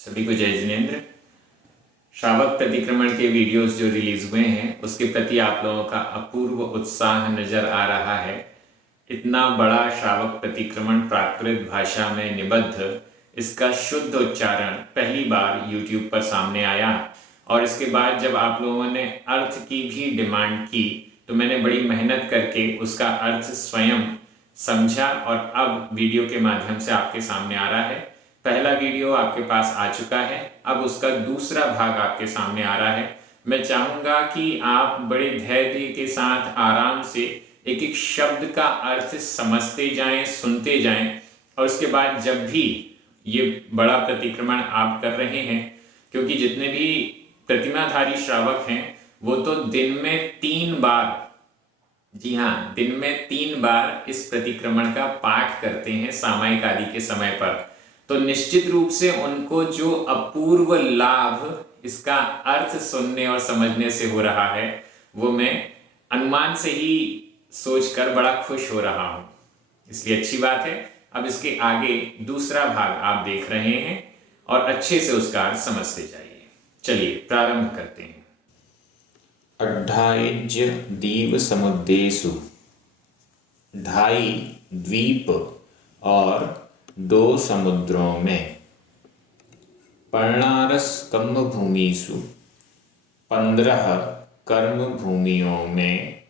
सभी को जय जिनेंद्र। श्रावक प्रतिक्रमण के वीडियोस जो रिलीज हुए हैं उसके प्रति आप लोगों का अपूर्व उत्साह नजर आ रहा है। इतना बड़ा श्रावक प्रतिक्रमण प्राकृत भाषा में निबद्ध, इसका शुद्ध उच्चारण पहली बार YouTube पर सामने आया और इसके बाद जब आप लोगों ने अर्थ की भी डिमांड की तो मैंने बड़ी मेहनत करके उसका अर्थ स्वयं समझा और अब वीडियो के माध्यम से आपके सामने आ रहा है। पहला वीडियो आपके पास आ चुका है, अब उसका दूसरा भाग आपके सामने आ रहा है। मैं चाहूंगा कि आप बड़े धैर्य के साथ आराम से एक एक शब्द का अर्थ समझते जाएं, सुनते जाएं और उसके बाद जब भी ये बड़ा प्रतिक्रमण आप कर रहे हैं, क्योंकि जितने भी प्रतिमाधारी श्रावक हैं वो तो दिन में 3 बार, जी हाँ, दिन में 3 बार इस प्रतिक्रमण का पाठ करते हैं सामायिक आदि के समय पर। तो निश्चित रूप से उनको जो अपूर्व लाभ इसका अर्थ सुनने और समझने से हो रहा है वो मैं अनुमान से ही सोचकर बड़ा खुश हो रहा हूं, इसलिए अच्छी बात है। अब इसके आगे दूसरा भाग आप देख रहे हैं और अच्छे से उसका अर्थ समझते जाइए। चलिए प्रारंभ करते हैं। अड्ढाइज्य दीव समुद्रेषु, ढाई द्वीप और 2 समुद्रों में, पर्णारस कम्म भूमिषु, 15 कर्म भूमियों में,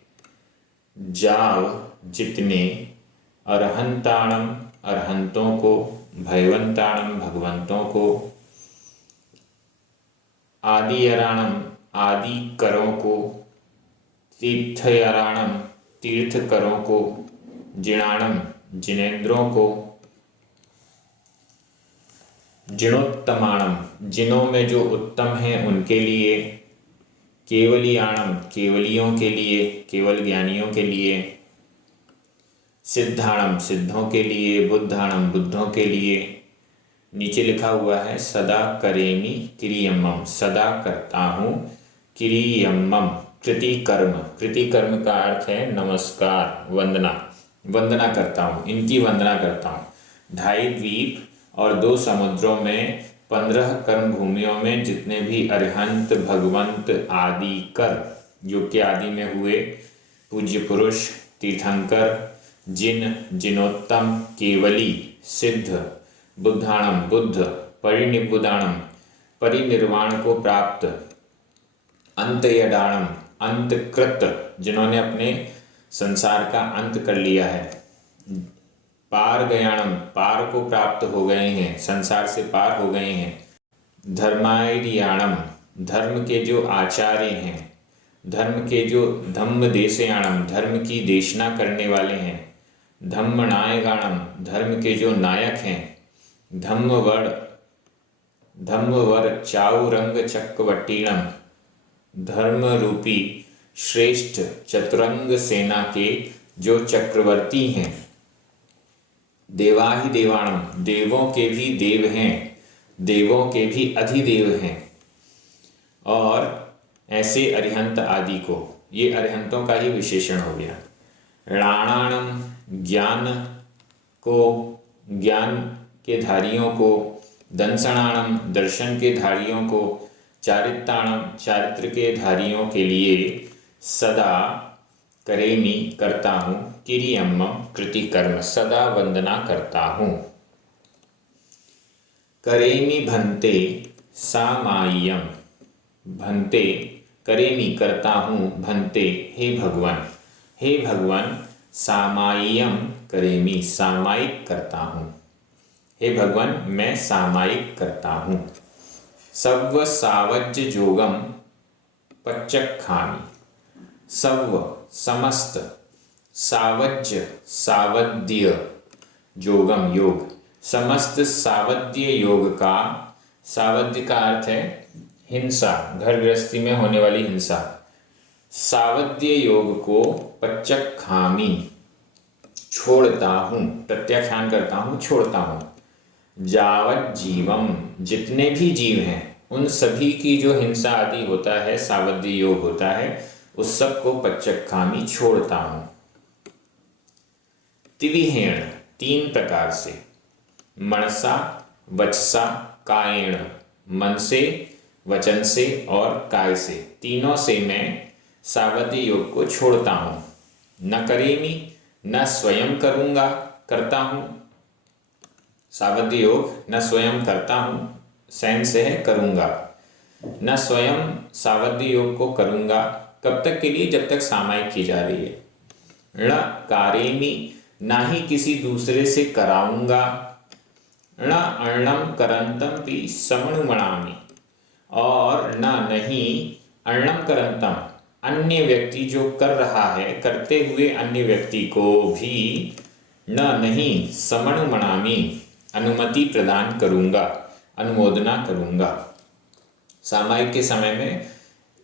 जाव जितने, अरहंताणम अरहंतों को, भयवंताणम भगवंतों को, आदियराणम आदि करों को, तीर्थयाराणम तीर्थकरों को, जिणाणम जिनेंद्रों को, जिणोत्तमाणम जिनों में जो उत्तम हैं उनके लिए, केवलियाणम केवलियों के लिए, केवल ज्ञानियों के लिए, सिद्धाणम सिद्धों के लिए, बुद्धाणम बुद्धों के लिए। नीचे लिखा हुआ है सदा करेमि क्रियम्मम, सदा करता हूँ, क्रियम्मम कृतिकर्म, कृतिकर्म का अर्थ है नमस्कार, वंदना, वंदना करता हूँ, इनकी वंदना करता हूँ। ढाई द्वीप और 2 समुद्रों में, 15 कर्म भूमियों में जितने भी अरिहंत भगवंत आदि कर, जो कि आदि में हुए पूज्य पुरुष, तीर्थंकर, जिन जिनोत्तम, केवली, सिद्ध, बुद्धाणम बुद्ध, परिनिब्बुदाणम परिनिर्वाण को प्राप्त, अंतयडाणम अंतकृत जिन्होंने अपने संसार का अंत कर लिया है, पार गयाणम पार को प्राप्त हो गए हैं, संसार से पार हो गए हैं, धर्मायडियाणम धर्म के जो आचार्य हैं, धर्म के जो धम्मदेशयाणम धर्म की देशना करने वाले हैं, धम्मनायगाणम धर्म के जो नायक हैं, धम्मवर चाउरंग चक्रवटीणम धर्म रूपी श्रेष्ठ चतुरंग सेना के जो चक्रवर्ती हैं, देवाहि देवाणम देवों के भी देव हैं, देवों के भी अधिदेव हैं, और ऐसे अरिहंत आदि को, ये अरिहंतों का ही विशेषण हो गया। राणाणम ज्ञान को, ज्ञान के धारियों को, दंसणाणम दर्शन के धारियों को, चारित्राणम चारित्र के धारियों के लिए, सदा करेमि करता हूँ, किरियम्मम कृतिकर्म सदा वंदना करता हूँ। करेमि भन्ते सामाय्यम, भन्ते करेमि करता हूँ, भन्ते हे भगवान, हे भगवान, सामाय्यम करेमि सामायिक करता हूँ, हे भगवान मैं सामायिक करता हूँ। सव्व सावज्य जोगम पच्चखामि, सव्व समस्त, सावज्य सावध्य, जोगम योग, समस्त सावध्य योग का, सावध्य का अर्थ है हिंसा, घर गृहस्थी में होने वाली हिंसा, सावध्य योग को पच्चखामि छोड़ता हूँ, प्रत्याख्यान करता हूँ, छोड़ता हूँ। जावत जीवम जितने भी जीव हैं उन सभी की जो हिंसा आदि होता है, सावध्य योग होता है, उस सब को पच्चखामि छोड़ता हूँ। तिविहेण 3 प्रकार से, मनसा वचसा कायेण, मन से, वचन से और काय से, तीनों से मैं सावध्य योग को छोड़ता हूँ। न करेमी, न स्वयं करूँगा, करता हूँ। सावध्य योग न स्वयं करता हूँ, सैन से है करूँगा। न स्वयं सावध्य योग को करूँगा, कब तक के लिए? जब तक सामायिक की जा रही है। ण कारेमी, ना ही किसी दूसरे से कराऊंगा। ण अर्णम करंतम भी समणुमणामि, और न नहीं अर्णम करंतम, अन्य व्यक्ति जो कर रहा है, करते हुए अन्य व्यक्ति को भी न नहीं समणुमणामि, अनुमति प्रदान करूंगा, अनुमोदना करूंगा। सामायिक के समय में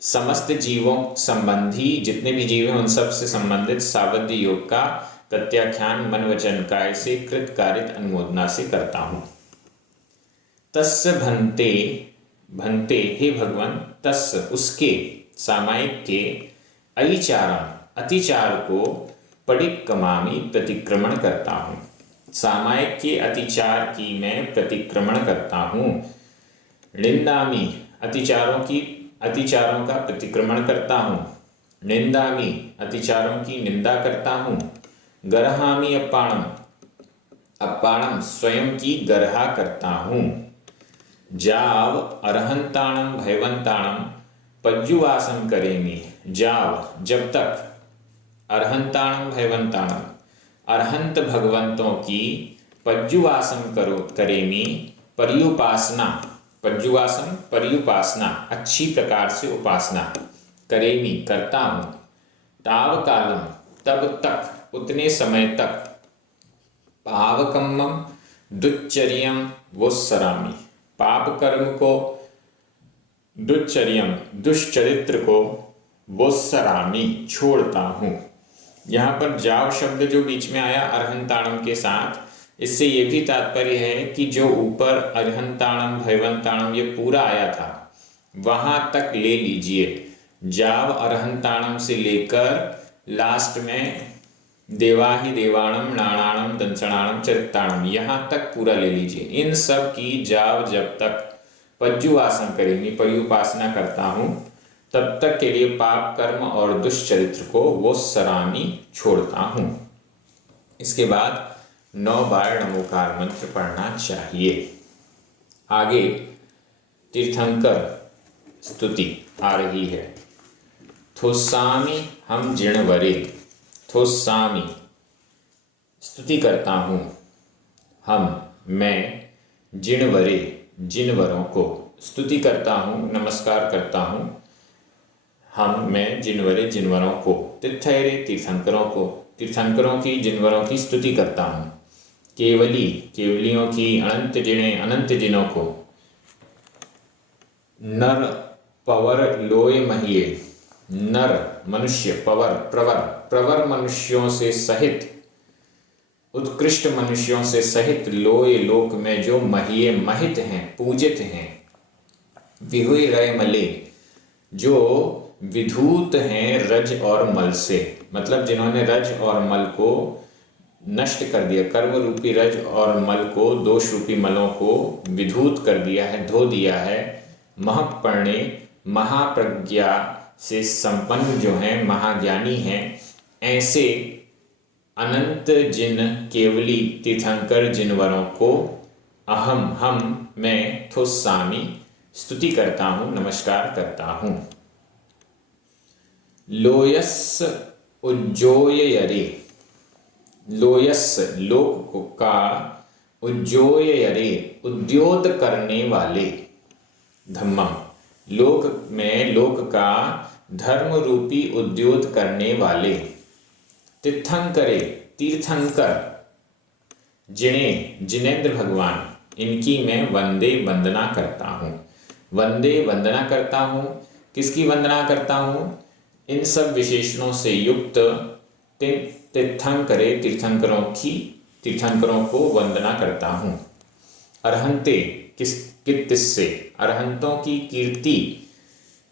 समस्त जीवों संबंधी, जितने भी जीव हैं उन सब से संबंधित सावध्य योग का प्रत्याख्यान मन वचन काय से कृत कारित अनुमोदना से करता हूँ। तस्य भन्ते, भन्ते हे भगवान, तस्य उसके, सामायिक के, अतिचारम अतिचार को पडिक्कमामि प्रतिक्रमण करता हूँ। सामायिक के अतिचार की मैं प्रतिक्रमण करता हूँ। निंदामि अतिचारों का प्रतिक्रमण करता हूँ। निंदामि अतिचारों की निंदा करता हूँ। गरहामि अप्पाणम, अप्पाणम स्वयं की गरहा करता हूँ। जाव अर्हंताणम भयवंताणम पज्जुवासम करेमि, जाव जब तक, अर्हंताणम भयवंताणम अर्हंत भगवंतों की, पज्जुवासम करेमि पर्युपासना, पज्जुवासम पर्युपासना अच्छी प्रकार से उपासना, करेमि करता हूँ। ताव कालम तब तक, उतने समय तक, पावकम्मम दुच्चर्यम वोस्सरामि, पाप कर्म को, दुच्चर्यम दुष्चरित्र को, वोस्सरामि छोड़ता हूँ। यहाँ पर जाव शब्द जो बीच में आया अर्हंताणम के साथ, इससे ये भी तात्पर्य है कि जो ऊपर अर्हंताणम भयवंताणम ये पूरा आया था वहां तक ले लीजिए। जाव अर्हंताणम से लेकर लास्ट में देवाहि देवाणम नाणाणम दंसणाणम चरिताणम, यहाँ तक पूरा ले लीजिए। इन सब की जाव जब तक पज्जुवासन करेंगे, पर्युपासना करता हूँ, तब तक के लिए पाप कर्म और दुष्चरित्र को वो सरामी छोड़ता हूँ। इसके बाद 9 बार नमोकार मंत्र पढ़ना चाहिए। आगे तीर्थंकर स्तुति आ रही है। थोस्सामि हम जिणवरे, थोस्सामि स्तुति करता हूँ, हम मैं जिणवरे जिनवरों को स्तुति करता हूँ, नमस्कार करता हूँ। हम मैं जिनवरे जिनवरों को, तीर्थयरे तीर्थंकरों को, तीर्थंकरों की जिनवरों की स्तुति करता हूँ। केवली केवलियों की, अनंत जिणे अनंत जिनों को। नर पवर लोय महिये, नर मनुष्य, पवर प्रवर, प्रवर मनुष्यों से सहित, उत्कृष्ट मनुष्यों से सहित, लोय लोक में जो महिये महित हैं, पूजित हैं। विहुय रय मले, जो विधूत हैं रज और मल से, मतलब जिन्होंने रज और मल को नष्ट कर दिया, कर्म रूपी रज और मल को, दोष रूपी मलों को विधूत कर दिया है, धो दिया है। महपर्णे महाप्रज्ञा से संपन्न जो हैं, महाज्ञानी हैं, ऐसे अनंत जिन केवली तीर्थंकर जिनवरों को अहम हम मैं थोस्सामि स्तुति करता हूँ, नमस्कार करता हूँ। लोयस उज्जोयरे, लोयस लोक का, उज्जोयरे उद्योत करने वाले, धम्मम लोक में लोक का धर्म रूपी उद्योत करने वाले। तीर्थंकरे तीर्थंकर, जिणे जिनेन्द्र भगवान, इनकी मैं वंदे वंदना करता हूँ, वंदे वंदना करता हूँ। किसकी वंदना करता हूँ? इन सब विशेषणों से युक्त तीर्थंकरे तीर्थंकरों की, तीर्थंकरों को वंदना करता हूँ। अरहंते कित्तिस्से, अरहंतों की कीर्ति,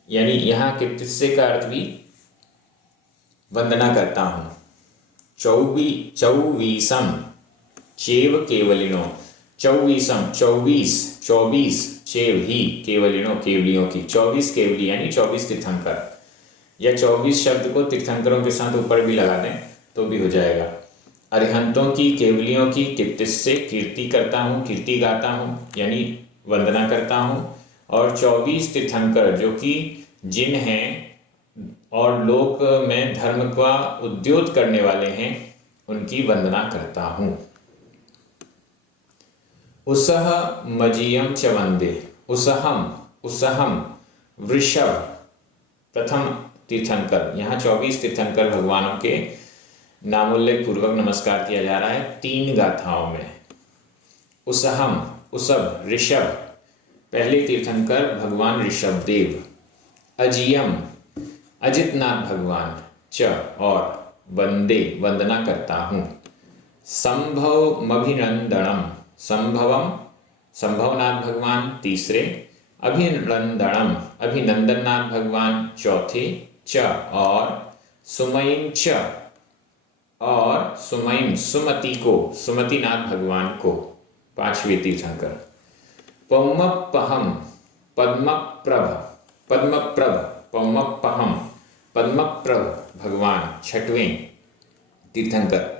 यानी यहाँ कित्तिस्से का अर्थ भी वंदना करता हूँ। चौवीसम चेव केवलिनो, 24 24 24 चेवही केवलियों केवलियों की 24 केवली यानी 24 तीर्थंकर, या 24 शब्द को तीर्थंकरों के साथ ऊपर भी लगा दें तो भी हो जाएगा। अरिहंतों की केवलियों की कित्तिस्से कीर्ति करता हूँ, कीर्ति गाता हूँ यानी वंदना करता हूँ। और 24 तीर्थंकर जो कि जिन हैं और लोक में धर्म का उद्योत करने वाले हैं उनकी वंदना करता हूँ। उसह मजीयम च वंदे, उसहम वृषभ प्रथम तीर्थंकर। यहाँ 24 तीर्थंकर भगवानों के नामोल्लेख पूर्वक नमस्कार किया जा रहा है 3 गाथाओं में। उसहम उसब ऋषभ पहले तीर्थंकर भगवान ऋषभ देव। अजियम अजितनाथ भगवान च और वंदे वंदना करता हूँ। संभवमभिनंदनम संभवम संभवनाथ भगवान तीसरे, अभिनंदनम अभिनंदननाथ भगवान चौथे, च और सुमयिम च और सुमयिम सुमति को सुमतिनाथ भगवान को 5वें तीर्थंकर। पौमपहम पद्मप्रभ पद्मप्रभ पौमपहम पद्मप्रभ भगवान 6वें तीर्थंकर।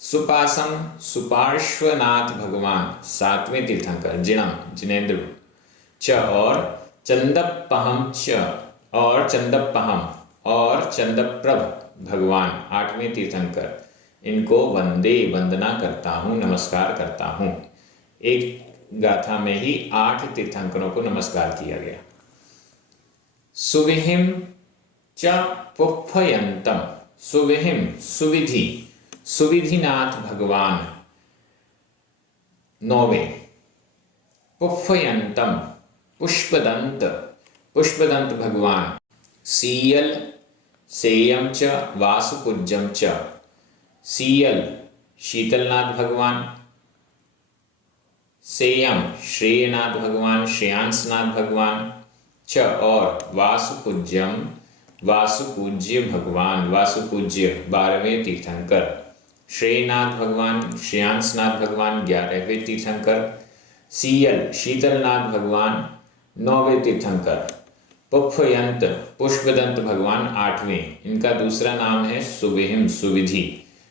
सुपासम सुपार्श्वनाथ भगवान 7वें तीर्थंकर जिणम जिनेन्द्र च और चंदपहम च और चंदपहम और चंदप्रभ भगवान 8वें तीर्थंकर। इनको वंदे वंदना करता हूँ, नमस्कार करता हूँ। एक गाथा में ही 8 तीर्थंकरों को नमस्कार किया गया। सुविहिम च पुष्पयन्तम सुविहिम सुविधि सुविधिनाथ भगवान 9वें। पुष्पयन्तम पुष्पदंत पुष्पदंत भगवान। सीयल सेयम च वासुपूज्यम च सीयल शीतलनाथ भगवान। सेयम श्रेयनाथ भगवान श्रेयांसनाथ भगवान च और वासुपूज्यम वासुपूज्य भगवान वासुपूज्य 12वें तीर्थंकर। श्रेयनाथ भगवान श्रेयांसनाथ भगवान 11वें तीर्थंकर। सीयल शीतलनाथ भगवान 9वें तीर्थंकर। पुष्पयंत पुष्पदंत भगवान 8वें। इनका दूसरा नाम है सुविहिम सुविधि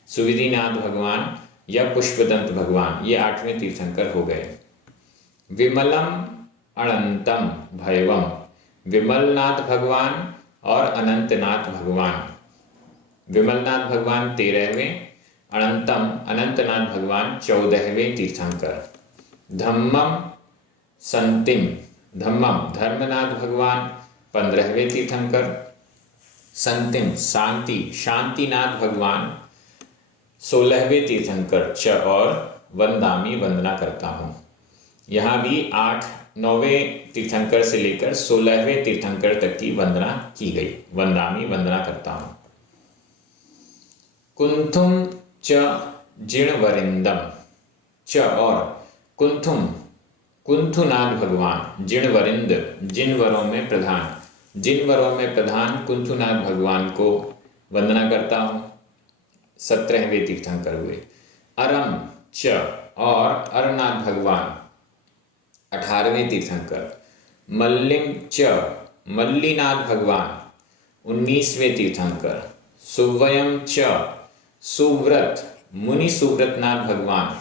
सुविधिनाथ भगवान या पुष्पदंत भगवान, ये 8वें तीर्थंकर हो गए। विमलम अनंतम भैवम विमलनाथ भगवान और अनंतनाथ भगवान। विमलनाथ भगवान 13वें, अनंतम अनंतनाथ भगवान 14वें तीर्थंकर। धम्मम संतिम धम्मम धर्मनाथ भगवान 15वें तीर्थंकर। संतिम शांति शांतिनाथ भगवान 16वें तीर्थंकर च और वंदामी वंदना करता हूँ। यहाँ भी 9वें तीर्थंकर से लेकर 16वें तीर्थंकर तक की वंदना की गई। वंदामी वंदना करता हूँ। कुंथुम च जिणवरिंदम च और कुंथुम कुंथुनाथ भगवान जिणवरिंद जिनवरों में प्रधान जिनवरों में प्रधान कुंथुनाथ भगवान को वंदना करता हूँ। 17वें तीर्थंकर हुए। अरम च और अरनाथ भगवान 18वें तीर्थंकर। मल्लिम च मल्लीनाथ भगवान 19वें तीर्थंकर। सुव्वयम च सुव्रत मुनि सुव्रतनाथ भगवान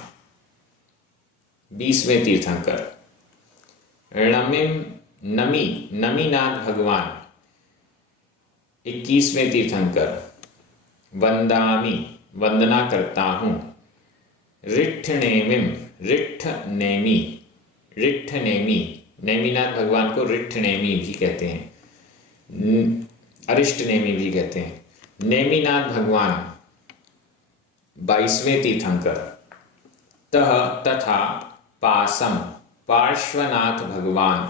20वें तीर्थंकर। नमिम नमी नमीनाथ भगवान 21वें तीर्थंकर। वंदामी वंदना करता हूँ। रिट्ठनेमिम रिट्ठनेमी रिट्ठनेमी नेमिनाथ भगवान को रिट्ठनेमी भी कहते हैं, अरिष्टनेमी भी कहते हैं। नेमिनाथ भगवान 22वें तीर्थंकर। तह तथा पासम पार्श्वनाथ भगवान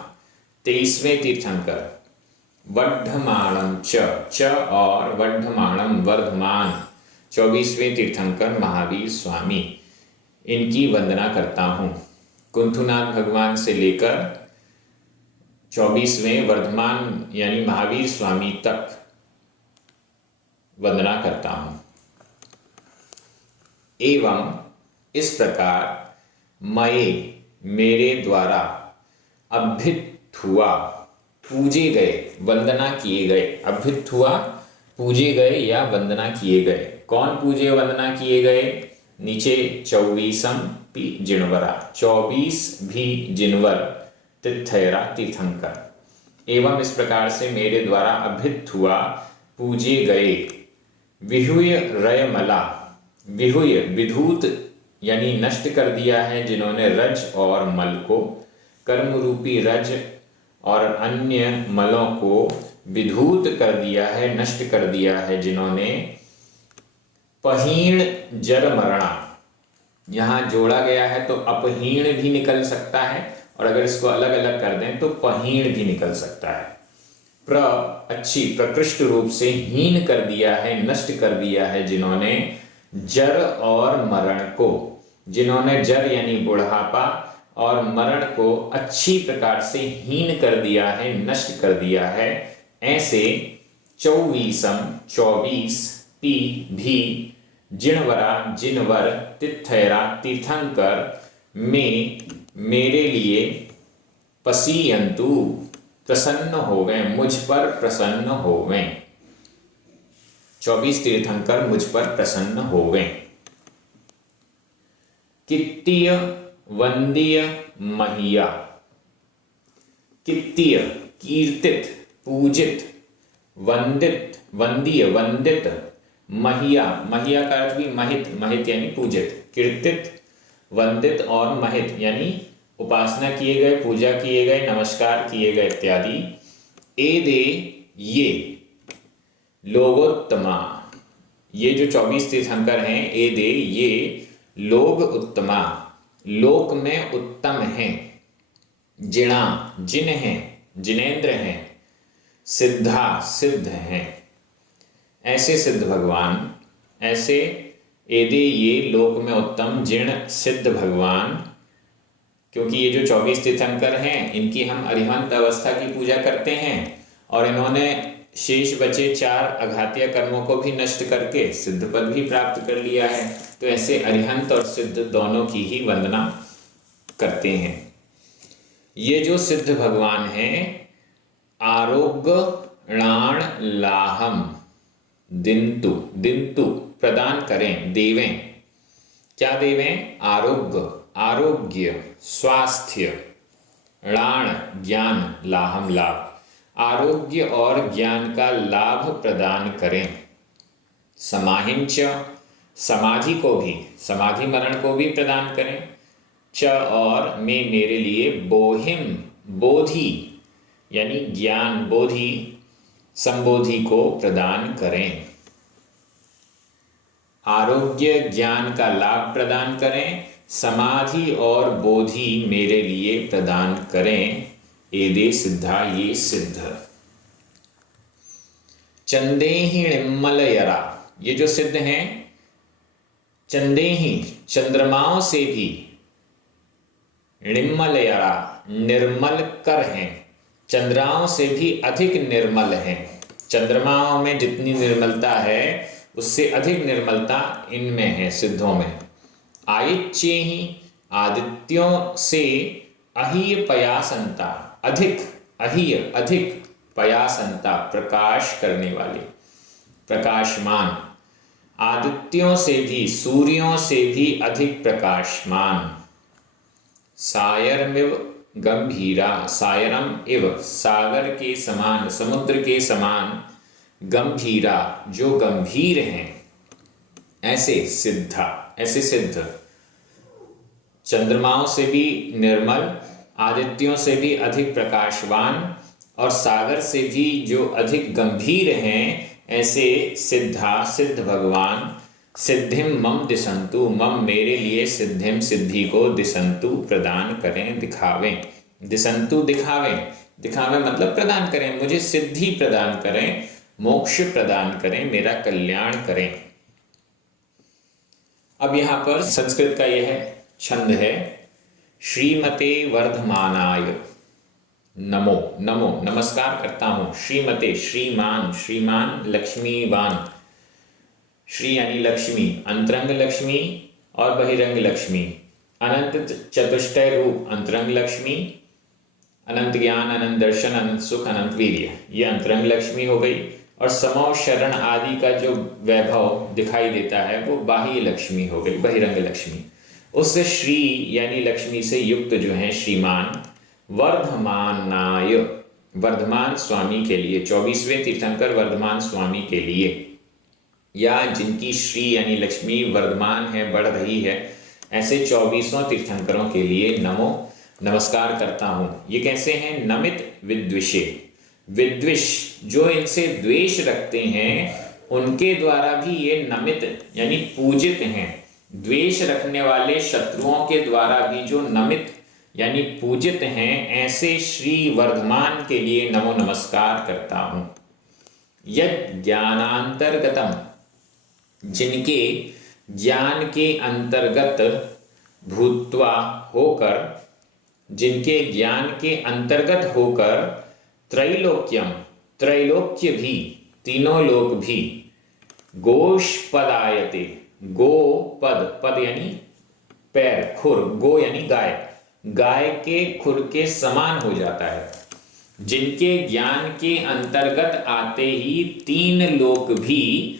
23वें तीर्थंकर। वड्ढमाणम च और वड्ढमाणम वर्धमान 24वें तीर्थंकर महावीर स्वामी, इनकी वंदना करता हूँ। कुंथुनाथ भगवान से लेकर 24वें वर्धमान यानी महावीर स्वामी तक वंदना करता हूँ। एवं इस प्रकार मये मेरे द्वारा अभ्युत्थुआ पूजे गए, वंदना किए गए। अभ्युत्थुआ पूजे गए या वंदना किए गए। कौन पूजे वंदना किए गए? नीचे 24 पी जिनवरा, 24 भी जिनवर, तीर्थयरा तीर्थंकर। एवं इस प्रकार से मेरे द्वारा अभ्युत्थुआ पूजे गए। विहुय रयमला, विहुय विधूत यानी नष्ट कर दिया है जिन्होंने रज और मल को, कर्म रूपी रज और अन्य मलों को विधूत कर दिया है, नष्ट कर दिया है जिन्होंने। पहीण जर मरणा, यहां जोड़ा गया है तो अपहीण भी निकल सकता है और अगर इसको अलग अलग कर दें तो पहीण भी निकल सकता है। अच्छी प्रकृष्ट रूप से हीन कर दिया है, नष्ट कर दिया है जिन्होंने जर और मरण को, जिन्होंने जर यानी बुढ़ापा और मरण को अच्छी प्रकार से हीन कर दिया है, नष्ट कर दिया है। ऐसे 24 पी भी जिनवरा जिनवर, तीर्थयरा तीर्थंकर में मेरे लिए पसीयंतु प्रसन्न हो गए, मुझ पर प्रसन्न हो गए। 24 तीर्थंकर मुझ पर प्रसन्न हो गए। कित्तीय वंदीय महिया, कित्तीय कीर्तित पूजित, वंदित वंदीय वंदित, महिया महिया का अर्थ भी महित, महित यानी पूजित, कीर्तित वंदित और महित यानी उपासना किए गए, पूजा किए गए, नमस्कार किए गए इत्यादि। एदे ये लोगोत्तमा, ये जो 24 तीर्थंकर हैं, एदे ये लोग उत्तमा, लोक में उत्तम हैं, जिणा जिन हैं, जिनेन्द्र हैं, सिद्धा सिद्ध हैं। ऐसे सिद्ध भगवान, ऐसे एदे ये लोक में उत्तम जिण सिद्ध भगवान, क्योंकि ये जो 24 तीर्थंकर हैं इनकी हम अरिहंत अवस्था की पूजा करते हैं और इन्होंने शेष बचे 4 अघातीय कर्मों को भी नष्ट करके सिद्ध पद भी प्राप्त कर लिया है। तो ऐसे अरिहंत और सिद्ध दोनों की ही वंदना करते हैं। ये जो सिद्ध भगवान हैं, आरोग्य णाण लाहम दिंतु, दिंतु प्रदान करें, देवें। क्या देवें? आरोग्य, आरोग्य, स्वास्थ्य, णाण ज्ञान, लाहम लाभ, आरोग्य और ज्ञान का लाभ प्रदान करें। समाहिंच समाधि को भी, समाधि मरण को भी प्रदान करें। च और में मेरे लिए बोहिम बोधि यानी ज्ञान बोधि, संबोधि को प्रदान करें। आरोग्य ज्ञान का लाभ प्रदान करें, समाधि और बोधि मेरे लिए प्रदान करें। एदे सिद्धा ये सिद्ध। चंदेहि निम्मलयरा, ये जो सिद्ध हैं चंदेहि चंद्रमाओं से भी, निम्मलयरा निर्मल कर हैं, चंद्राओं से भी अधिक निर्मल हैं। चंद्रमाओं में जितनी निर्मलता है उससे अधिक निर्मलता इनमें है, सिद्धों में। आयिच्येहि आदित्यों से अहीय पयासंता, अधिक, अहीय अधिक, पयासंता प्रकाश करने वाले, प्रकाशमान। आदित्यों से भी, सूर्यों से भी अधिक प्रकाशमान। सायरमिव गंभीरा, सायरम इव सागर के समान, समुद्र के समान, गंभीरा जो गंभीर हैं, ऐसे सिद्धा, ऐसे सिद्ध। चंद्रमाओं से भी निर्मल, आदित्यों से भी अधिक प्रकाशवान और सागर से भी जो अधिक गंभीर हैं, ऐसे सिद्धा सिद्ध भगवान। सिद्धिम मम दिशंतु, मम मेरे लिए सिद्धिम सिद्धि को दिशंतु प्रदान करें, दिखावें। दिशंतु दिखावें, दिखावें मतलब प्रदान करें, मुझे सिद्धि प्रदान करें, मोक्ष प्रदान करें, मेरा कल्याण करें। अब यहाँ पर संस्कृत का यह छंद है, श्रीमते वर्धमानाय नमो, नमो नमस्कार करता हूँ। श्रीमते श्रीमान, श्रीमान लक्ष्मीवान, श्री यानी लक्ष्मी, अंतरंग लक्ष्मी और बहिरंग लक्ष्मी, अनंत चतुष्टय रूप अंतरंग लक्ष्मी, अनंत ज्ञान, अनंत दर्शन, अनंत सुख, अनंत वीर्य, ये अंतरंग लक्ष्मी हो गई। और समो शरण आदि का जो वैभव दिखाई देता है वो बाह्य लक्ष्मी हो गई, बहिरंग लक्ष्मी। उस श्री यानी लक्ष्मी से युक्त जो है श्रीमान वर्धमानाय, वर्धमान स्वामी के लिए, 24वें तीर्थंकर वर्धमान स्वामी के लिए, या जिनकी श्री यानी लक्ष्मी वर्धमान है, बढ़ रही है, ऐसे 24 तीर्थंकरों के लिए नमो नमस्कार करता हूं। ये कैसे हैं? नमित विद्विषे, विद्विष जो इनसे द्वेष रखते हैं उनके द्वारा भी ये नमित यानी पूजित हैं। द्वेष रखने वाले शत्रुओं के द्वारा भी जो नमित यानी पूजित हैं, ऐसे श्री वर्धमान के लिए नमो नमस्कार करता हूं। यद ज्ञानांतर्गतम, जिनके ज्ञान के अंतर्गत भूत्वा होकर, जिनके ज्ञान के अंतर्गत होकर त्रैलोक्यम, त्रैलोक्य भी, तीनों लोक भी, गोष्पदायते, गो पद, पद यानी पैर, खुर, गो यानी गाय, गाय के खुर के समान हो जाता है। जिनके ज्ञान के अंतर्गत आते ही तीन लोक भी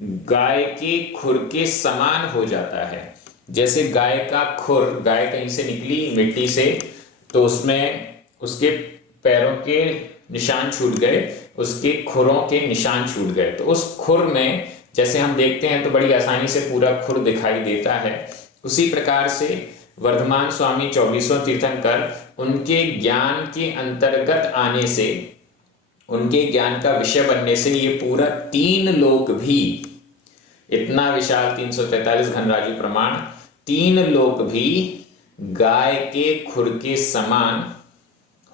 गाय के खुर के समान हो जाता है। जैसे गाय का खुर, गाय कहीं से निकली मिट्टी से तो उसमें उसके पैरों के निशान छूट गए, उसके खुरों के निशान छूट गए, तो उस खुर में जैसे हम देखते हैं तो बड़ी आसानी से पूरा खुर दिखाई देता है। उसी प्रकार से वर्धमान स्वामी 24 तीर्थंकर, उनके ज्ञान के अंतर्गत आने से, उनके ज्ञान का विषय बनने से ये पूरा तीन लोक भी, इतना विशाल 343 घनराजु प्रमाण, तीन लोक भी गाय के खुर के समान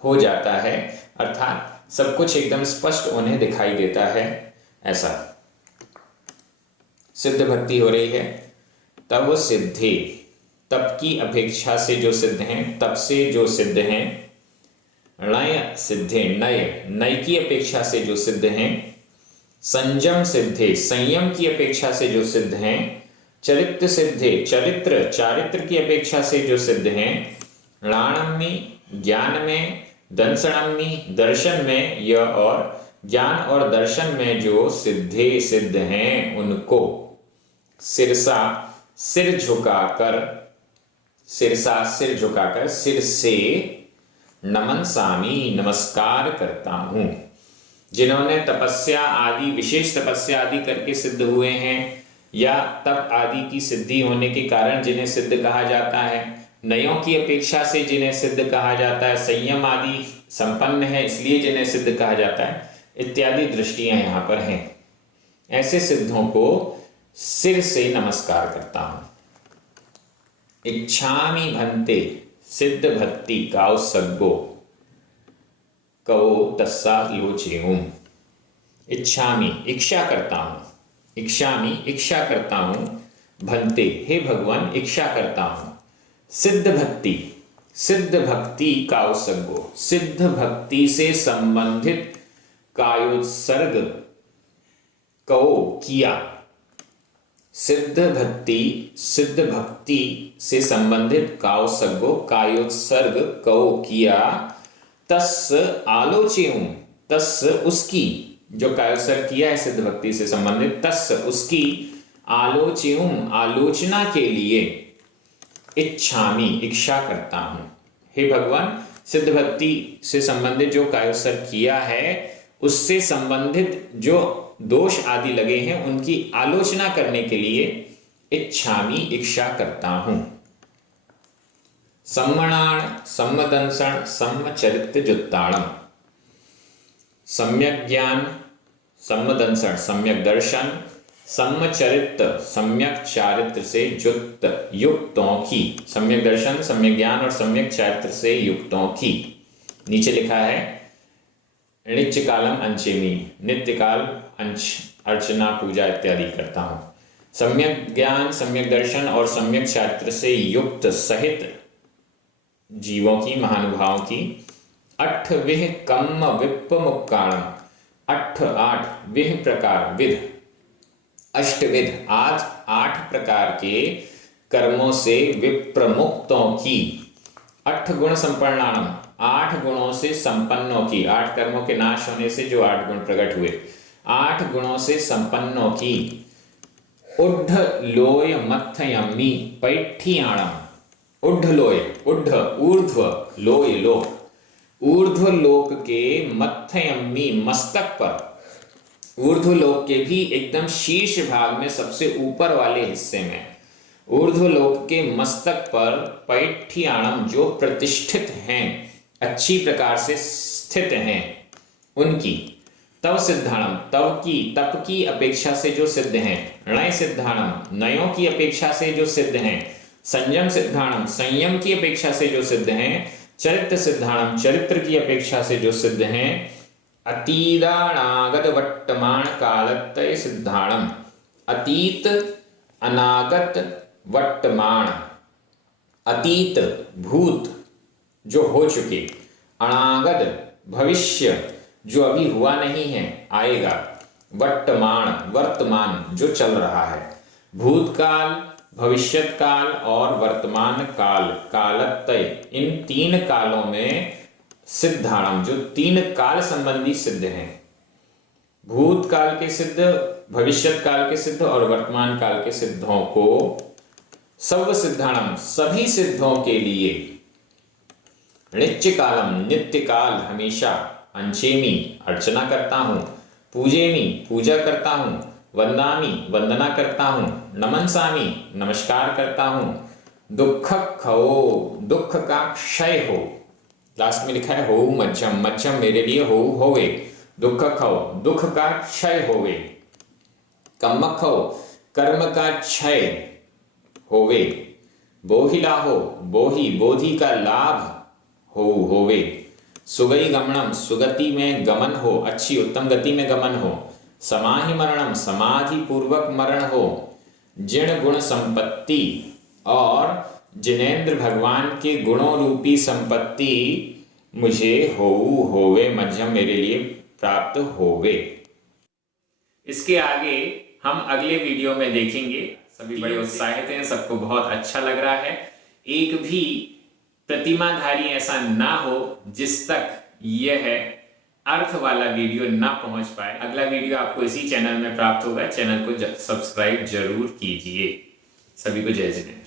हो जाता है, अर्थात सब कुछ एकदम स्पष्ट उन्हें दिखाई देता है। ऐसा सिद्ध भक्ति हो रही है। तब सिद्धे, तब की अपेक्षा से जो सिद्ध हैं, तब से जो सिद्ध हैं, नय सिद्धे, नय नय की अपेक्षा से जो सिद्ध हैं, संयम सिद्धे, संयम की अपेक्षा से जो सिद्ध हैं, चरित्र सिद्धे, चरित्र चारित्र की अपेक्षा से जो सिद्ध हैं, णाणम्मी ज्ञान में, दंसणम्मी दर्शन में, यह और ज्ञान और दर्शन में जो सिद्धे सिद्ध हैं, उनको सिरसा सिर झुकाकर, सिरसा सिर झुकाकर, सिर से नमन सामी नमस्कार करता हूं। जिन्होंने तपस्या आदि, विशेष तपस्या आदि करके सिद्ध हुए हैं, या तप आदि की सिद्धि होने के कारण जिन्हें सिद्ध कहा जाता है, नयों की अपेक्षा से जिन्हें सिद्ध कहा जाता है, संयम आदि संपन्न है इसलिए जिन्हें सिद्ध कहा जाता है, इत्यादि दृष्टियां यहाँ पर हैं। ऐसे सिद्धों को सिर से नमस्कार करता हूं। इच्छामि भन्ते, सिद्ध भक्ति काउ सग्गो कौ तस्सा लोचेऊं। इच्छामि इच्छा करता हूं, इच्छामि इच्छा करता हूं, भन्ते हे भगवान इच्छा करता हूं, सिद्ध भक्ति, सिद्ध भक्ति काउ सग्गो, सिद्ध भक्ति से संबंधित कायोत्सर्ग कौ किया, सिद्ध भक्ति, सिद्ध भक्ति से संबंधित काउ सग्गो कायोत्सर्ग कौ किया, तस् आलोचेऊं, तस् उसकी, जो कायोत्सर्ग किया है सिद्ध भक्ति से संबंधित, तस् उसकी, आलोचेऊं आलोचना के लिए, इच्छामि इच्छा करता हूं। हे भगवान, सिद्ध भक्ति से संबंधित जो कायोत्सर्ग किया है उससे संबंधित जो दोष आदि लगे हैं उनकी आलोचना करने के लिए इच्छामि इच्छा करता हूं। सम्मणाण सम्मदंसण सम्मचरित्र जुत्ताणम, सम्यक ज्ञान, सम्मदंसण सम्यक दर्शन, सम्मचरित्र सम्यक चारित्र से युक्तों की, सम्यक दर्शन, सम्यक ज्ञान और सम्यक चारित्र से युक्तों की। नीचे लिखा है नित्य कालम अंचेमी, नित्य काल अंश अर्चना पूजा इत्यादि करता हूं। सम्यक ज्ञान, सम्यक दर्शन और सम्यक चारित्र से युक्त सहित जीवों की, महानुभावों की। अठ विह कम्म विप्प मुक्काणम, अठ आठ, विह प्रकार विध, अष्टविध आठ प्रकार के कर्मों से विप्रमुक्तों की, 8 गुण संपन्नाणम, 8 गुणों से संपन्नों की, 8 कर्मों के नाश होने से जो 8 गुण प्रकट हुए, 8 गुणों से संपन्नों की, उड्ढ लोय मथयमी पैठियाणम, उड्ढ लोय, उड्ढ ऊर्ध्व, लोय लोक, ऊर्ध्व लोक के मथयमी मस्तक पर, ऊर्ध्व लोक के भी एकदम शीर्ष भाग में सबसे ऊपर वाले हिस्से में, ऊर्ध्व लोक के मस्तक पर पैठियाणम जो प्रतिष्ठित हैं, अच्छी प्रकार से स्थित हैं उनकी, तव सिद्धाणम, तप की अपेक्षा से जो सिद्ध हैं, नय सिद्धाणम, नयों की अपेक्षा से जो सिद्ध हैं, संयम सिद्धाणम, संयम की अपेक्षा से जो सिद्ध हैं, चरित्र सिद्धाणम, चरित्र की अपेक्षा से जो सिद्ध हैं, अतीतानागत वर्तमान कालत्रय सिद्धाणम, अतीत अनागत वर्तमान, अतीत भूत जो हो चुके, अनागत भविष्य जो अभी हुआ नहीं है आएगा, वर्तमान वर्तमान जो चल रहा है, भूतकाल, भविष्यत काल और वर्तमान काल, कालत्रय, इन 3 कालों में सिद्धाणम जो 3 काल संबंधी सिद्ध हैं, भूतकाल के सिद्ध, भविष्यत काल के सिद्ध और वर्तमान काल के सिद्धों को, सर्व सिद्धाणम सभी सिद्धों के लिए, नित्य कालम नित्य काल हमेशा, अंचेमी अर्चना करता हूं, पूजेमी पूजा करता हूं, वंदामी वंदना करता हूं, नमनसामी नमस्कार करता हूं, दुख खो दुख का क्षय हो, लास्ट में लिखा है हो मध्यम, मध्यम मेरे लिए हो होवे, दुख खो दुख का क्षय होवे, कम्मक हो कर्म का क्षय होवे, बोहिला हो बोही बोधि का लाभ होवे, सुगई गमनम सुगति में गमन हो, अच्छी उत्तम गति में गमन हो, समाहि मरणम समाधि पूर्वक मरण हो, जिण गुण संपत्ति और जिनेन्द्र भगवान के गुणों रूपी संपत्ति मुझे होवे, मध्यम मेरे लिए प्राप्त होवे। इसके आगे हम अगले वीडियो में देखेंगे। सभी बड़े उत्साहित हैं, सबको बहुत अच्छा लग रहा है। एक भी प्रतिमाधारी ऐसा ना हो जिस तक यह अर्थ वाला वीडियो ना पहुंच पाए। अगला वीडियो आपको इसी चैनल में प्राप्त होगा। चैनल को सब्सक्राइब जरूर कीजिए। सभी को जय जिनेन्द्र।